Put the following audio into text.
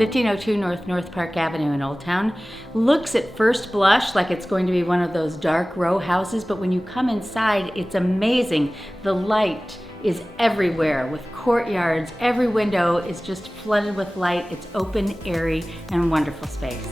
1502 North Park Avenue in Old Town. Looks at first blush like it's going to be one of those dark row houses, but when you come inside, it's amazing. The light is everywhere with courtyards. Every window is just flooded with light. It's open, airy, and wonderful space.